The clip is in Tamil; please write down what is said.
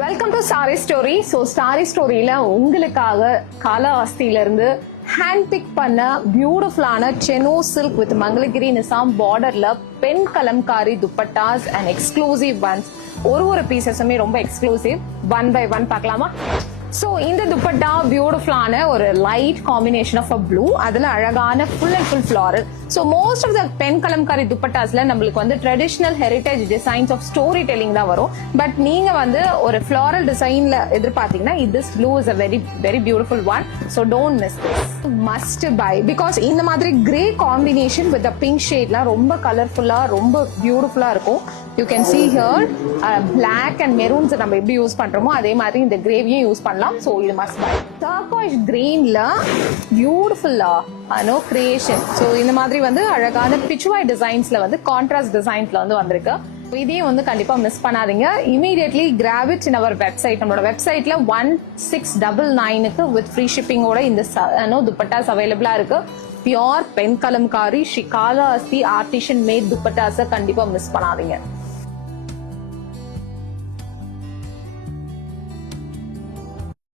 Welcome to Saree Story. So Saree ஸ்டோரியில உங்களுக்காக காலஹஸ்தியில இருந்து ஹேண்ட் பிக் பண்ண பியூட்டிஃபுல்லான செனோ சில்க் வித் மங்களகிரி நிசாம் பார்டர்ல pen Kalamkari dupattas and exclusive ones. ஒரு பீசஸுமே ரொம்ப எக்ஸ்க்ளூசிவ். ஒன் பை ஒன் பார்க்கலாமா? ஸோ இந்த துப்பட்டா பியூட்டிஃபுல்லான ஒரு light combination of a blue, அதுல அழகான full and full floral. So most of the pen Kalamkari துப்பட்டாஸ்ல நம்மளுக்கு வந்து traditional heritage designs of storytelling தான் வரும். பட் நீங்க வந்து ஒரு ஃபிளாரல் டிசைன்ல எதிர்பார்த்தீங்கன்னா this blue is a very very beautiful one. So don't miss this. Must buy because இந்த மாதிரி கிரே காம்பினேஷன் வித் பிங்க் ஷேட்லாம் ரொம்ப கலர்ஃபுல்லா ரொம்ப பியூட்டிஃபுல்லா இருக்கும். You can see here black and maroons நம்ம எப்படி யூஸ் பண்றோமோ அதே மாதிரி இந்த கிரேவியும் யூஸ் பண்ணலாம். ஸோ இது மஸ்ட் பை. டர்காய்ஷ் கிரீன்ல பியூட்டிஃபுல்லா கிரியேஷன். ஸோ இந்த மாதிரி வந்து அழகான பிச்சுவாய் டிசைன்ஸ்ல வந்து கான்ட்ராஸ்ட் டிசைன்ஸ்ல வந்து வந்திருக்கு. இதையும் வந்து கண்டிப்பா மிஸ் பண்ணாதீங்க. Immediately grab it in our website. நம்மளோட வெப்சைட்ல 1699 வித் ஃப்ரீ ஷிப்பிங்கோட இந்த துப்பட்டாஸ் அவைலபிளா இருக்கு. Pure pen Kalamkari Kalahasti artisan made துப்பட்டாஸை கண்டிப்பா மிஸ் பண்ணாதீங்க.